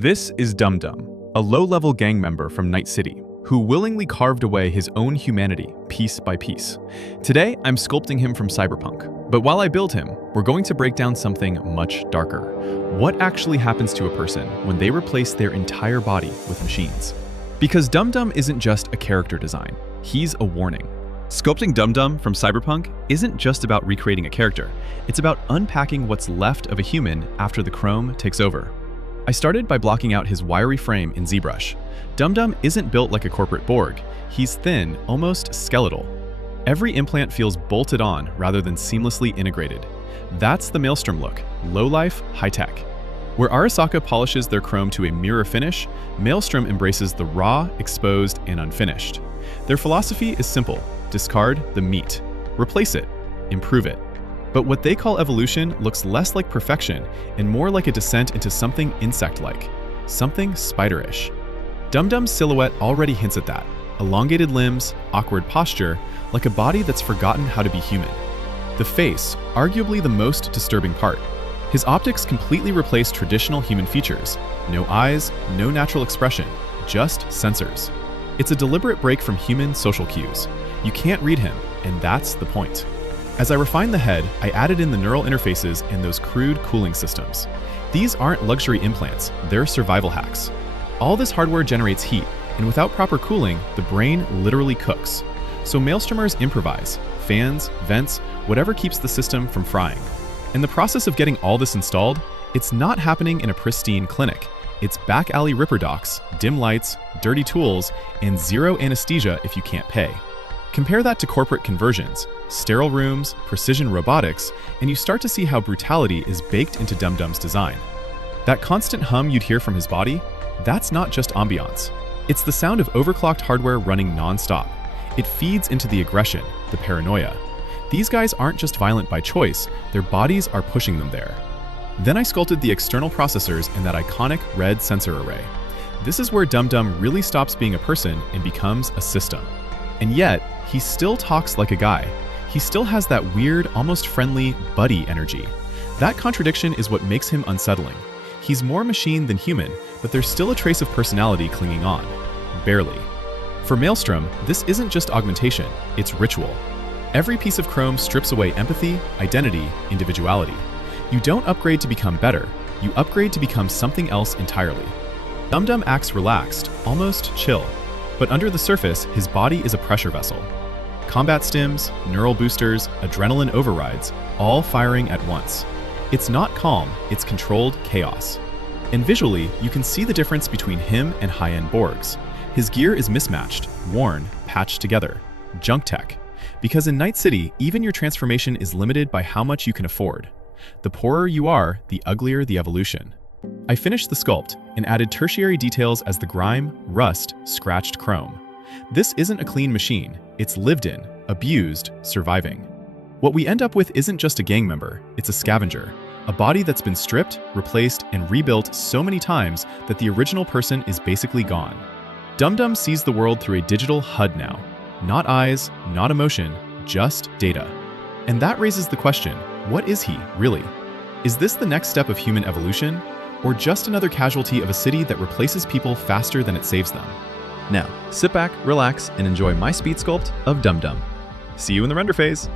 This is Dum Dum, a low-level gang member from Night City, who willingly carved away his own humanity piece by piece. Today, I'm sculpting him from Cyberpunk, but while I build him, we're going to break down something much darker. What actually happens to a person when they replace their entire body with machines? Because Dum Dum isn't just a character design, he's a warning. Sculpting Dum Dum from Cyberpunk isn't just about recreating a character, it's about unpacking what's left of a human after the chrome takes over. I started by blocking out his wiry frame in ZBrush. Dum Dum isn't built like a corporate Borg. He's thin, almost skeletal. Every implant feels bolted on rather than seamlessly integrated. That's the Maelstrom look, low-life, high-tech. Where Arasaka polishes their chrome to a mirror finish, Maelstrom embraces the raw, exposed, and unfinished. Their philosophy is simple: discard the meat, replace it, improve it. But what they call evolution looks less like perfection and more like a descent into something insect-like, something spiderish. Dum Dum's silhouette already hints at that: elongated limbs, awkward posture, like a body that's forgotten how to be human. The face, arguably the most disturbing part. His optics completely replace traditional human features. No eyes, no natural expression, just sensors. It's a deliberate break from human social cues. You can't read him, and that's the point. As I refined the head, I added in the neural interfaces and those crude cooling systems. These aren't luxury implants, they're survival hacks. All this hardware generates heat, and without proper cooling, the brain literally cooks. So Maelstromers improvise: fans, vents, whatever keeps the system from frying. In the process of getting all this installed, it's not happening in a pristine clinic. It's back alley ripper docs, dim lights, dirty tools, and zero anesthesia if you can't pay. Compare that to corporate conversions, sterile rooms, precision robotics, and you start to see how brutality is baked into Dum Dum's design. That constant hum you'd hear from his body, that's not just ambiance. It's the sound of overclocked hardware running non-stop. It feeds into the aggression, the paranoia. These guys aren't just violent by choice, their bodies are pushing them there. Then I sculpted the external processors in that iconic red sensor array. This is where Dum Dum really stops being a person and becomes a system. And yet, he still talks like a guy. He still has that weird, almost friendly, buddy energy. That contradiction is what makes him unsettling. He's more machine than human, but there's still a trace of personality clinging on. Barely. For Maelstrom, this isn't just augmentation, it's ritual. Every piece of chrome strips away empathy, identity, individuality. You don't upgrade to become better, you upgrade to become something else entirely. Dum Dum acts relaxed, almost chill. But under the surface, his body is a pressure vessel. Combat stims, neural boosters, adrenaline overrides, all firing at once. It's not calm, it's controlled chaos. And visually, you can see the difference between him and high-end Borgs. His gear is mismatched, worn, patched together. Junk tech. Because in Night City, even your transformation is limited by how much you can afford. The poorer you are, the uglier the evolution. I finished the sculpt and added tertiary details as the grime, rust, scratched chrome. This isn't a clean machine, it's lived in, abused, surviving. What we end up with isn't just a gang member, it's a scavenger, a body that's been stripped, replaced, and rebuilt so many times that the original person is basically gone. Dum Dum sees the world through a digital HUD now. Not eyes, not emotion, just data. And that raises the question, what is he, really? Is this the next step of human evolution? Or just another casualty of a city that replaces people faster than it saves them? Now, sit back, relax, and enjoy my speed sculpt of Dum Dum. See you in the render phase!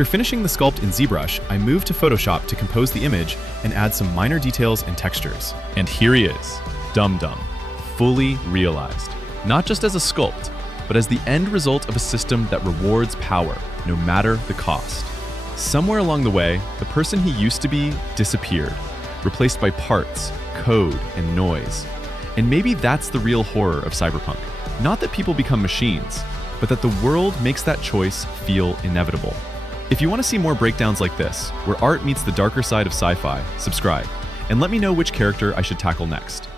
After finishing the sculpt in ZBrush, I moved to Photoshop to compose the image and add some minor details and textures. And here he is, Dum Dum, fully realized. Not just as a sculpt, but as the end result of a system that rewards power, no matter the cost. Somewhere along the way, the person he used to be disappeared, replaced by parts, code, and noise. And maybe that's the real horror of cyberpunk. Not that people become machines, but that the world makes that choice feel inevitable. If you want to see more breakdowns like this, where art meets the darker side of sci-fi, subscribe, and let me know which character I should tackle next.